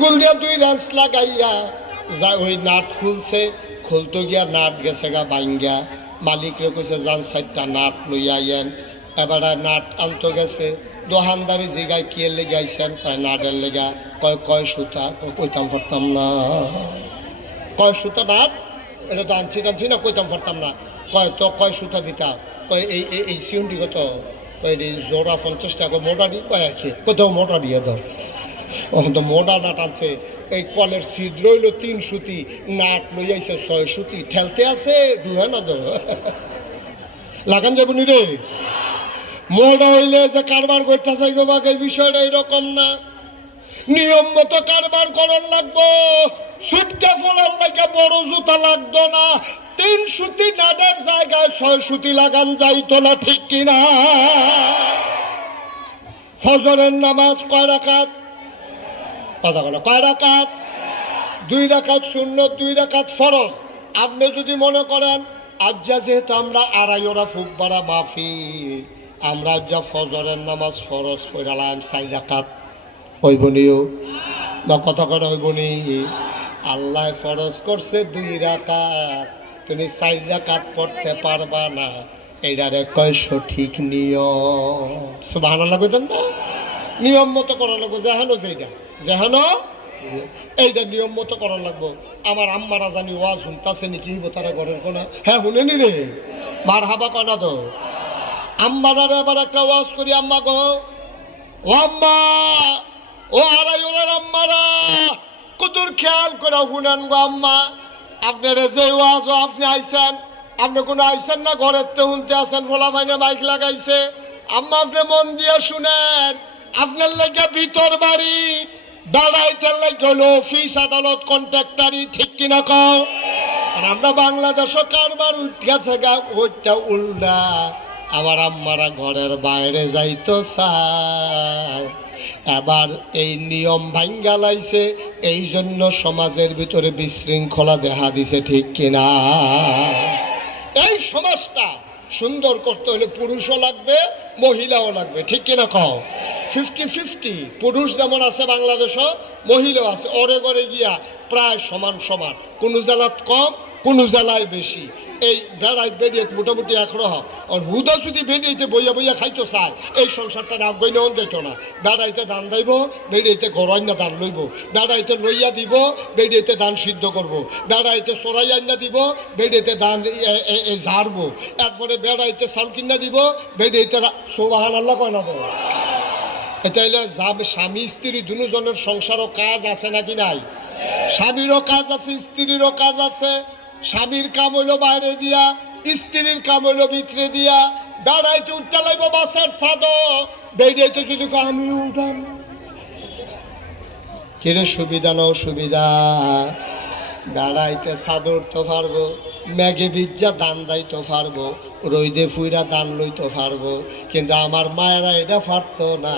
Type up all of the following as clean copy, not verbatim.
গুল দিয়া 2 রাস লাগাইয়া যা ওই নাট খুলছে, খুলতে গিয়া নাট গেছে গা বাইঙ্গা। মালিকরে কইছে যান 4টা নাট লইয়া আইয়েন। এবার নাট আনতে গেছে, দোকানদারি জিগায় কে লেগাইছেন, কয় নাটের লেগা। কয় সুতা, কইতাম পারতাম না। কয় সুতা নাট, এটা তো আনছি টানছি না, কইতাম পারতাম না। কয় সুতা দিতা, কয় এই সিউন্ডি কত, কয় জোড়া 50 টাকা। মোটাডি কয় আছে, কোথাও মোটা দিয়ে দাও। ওখান তো মোটা নাট আনছে, এই কলের ছিদ্র হইল 3 সুতি, নাট লইয়াছে 6 সুতি, ঠেলতে আছে ডুহে না দো লাগান যাবো নি রে। মোটা হইলে যে কারবার করতে চাই গো বাক, এই বিষয়টা এরকম না। নিয়ম মতো কারবার করার লাগবো। সুটকে ফলার লাগে বড় জুতা লাগতো না। 3 সুতি নাটের জায়গায় 6 সুতি লাগান যাইতো না, ঠিক কিনা? ফজরের নামাজ কয় রাকাত? কথা বলো, কয় রাকাত? 2 রাকাত সুন্নত, 2 রাকাত ফরজ। আপনি যদি মনে করেন আজ যেহেতু আমরা আড়াইওরা ফুকবারা মাফি, আমরা যা ফজরের নামাজ ফরজ পড়ালাম 4 রাকাত, হইবনিও বা কত করে হইবনি? আল্লাহ ফরজ করছে 2 রাকাত, তুমি 4 রাকাত পড়তে পারবা না, এইটারে কয় সঠিক নিয়ম। সুবহানাল্লাহ কইতেন না? নিয়ম মতো করা লাগবো, যেহেনো সেইটা যেহেনো এইটা নিয়ম মতো করা লাগবো। আমার আম্মারা জানি ওয়াজ শুনতাছে নাকি তারা ঘরের কোনা, হ্যাঁ শুনেনি রে, মার হাবা কনা তো। আম্মারা এবার একটা ওয়াজ করি, আম্মা গো, ও আম্মা, ও আড়াইওয়ালার আম্মারা, কতর খেয়াল করে শুনেন গো আম্মা। আপনার যে ওয়াজ আপনি আইসেন, আপনি কোনো আইসেন না, ঘরের তো শুনতে আসেন, ফোলা ভাইনা মাইক লাগাইছে। আম্মা আপনি মন দিয়ে শুনেন, আপনার লাগে ভিতর বাড়ি, বেড়াইতে লাগে হলো অফিস আদালত কন্ট্রাক্টারি, ঠিক কিনা কও? আর আমরা বাংলাদেশও কারবার উঠেছে গা, ওইটা উল্টা। আমার আম্মারা ঘরের বাইরে যাইতো চায়, এবার এই নিয়ম ভাঙ্গা লাইছে, এই জন্য সমাজের ভিতরে বিশৃঙ্খলা দেখা দিছে, ঠিক কিনা? এই সমাজটা সুন্দর করতে হলে পুরুষও লাগবে, মহিলাও লাগবে, ঠিক কিনা কও? 50-50, পুরুষ যেমন আছে বাংলাদেশও, মহিলাও আছে। ওরে ঘরে গিয়া প্রায় সমান সমান, কোনো জেলাত কম, কোনো জেলায় বেশি। এই বেড়াই বেরিয়ে মোটামুটি একরহ। আর হুদা যদি বেরিয়েতে বইয়া বইয়া খাইতো চায়, এই সংসারটা রাখবই নেওয়া যেত না। বেড়াইতে ধান দাইব, বেরিয়েতে ঘরাইনা ধান লইব, বেড়াইতে লইয়া দিব, বেরিয়েতে ধান সিদ্ধ করব, বেড়াইতে চড়াই আইনা দিব, বেরিয়েতে ধান ঝাড়বো, এরপরে বেড়াইতে চাল কিনা দিব, বেরিয়েতে সুবহানাল্লাহ কয় না তো। এটা হইলে স্বামী স্ত্রী দুজনের সংসারও কাজ আছে নাকি নাই? স্বামীরও কাজ আছে, স্ত্রীরও কাজ আছে। স্বামীর কাম হইলো বাইরে দিয়া, স্ত্রীর কাম হইলো ভিতরে দিয়া। বেড়াইতে উঠতে লাগবো বাসার ছাদ, বেড়াইতে যদি আমি উঠাম, কিরে সুবিধা না অসুবিধা? বেড়াইতে ছাদ উঠতে পারবো, ম্যাগে ভিজা দান দাইতে পারবো, রইদে ফুইরা দান লইতে পারবো, কিন্তু আমার মায়েরা এটা পারতো না।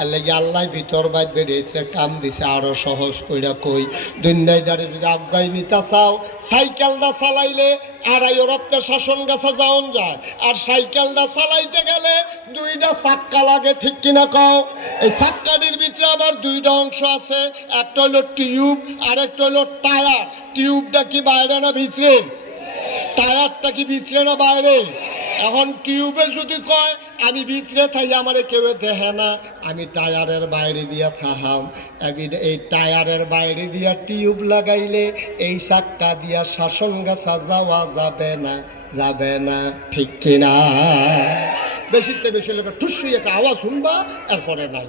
এর লেগে আল্লাহ ভিতর বাইর বেরিয়ে কাম দিছে আরো সহজ কইরা। কই দুনিয়াটারে যদি আগাই নিতে চাও, সাইকেলটা চালাইলে আড়াই ওরাতে শাসন গাছা যাওন যায়, আর সাইকেলটা চালাইতে গেলে 2টা চাক্কা লাগে, ঠিক কিনা কও? এই চাক্কাটির ভিতরে আবার 2টা অংশ আছে, একটা হলো টিউব আর একটা হলো টায়ার। টিউবটা কি বাইরে না ভিতরে? টায়ারটা কি ভিতরে না বাইরে? এখন টিউবে যদি কয় আমি ভিতরে থাকি, আমারে কেউ দেখে না, আমি টায়ারের বাইরে দিয়া থাহাম। এই টায়ারের বাইরে দিয়া টিউব লাগাইলে এই চাক্কা দিয়া শাসন গাছা যাওয়া যাবে না, যাবে না, ঠিক কিনা? বেশিতে বেশি লোক ঠুসি একটা আওয়াজ শুনবা, এরপরে নাই।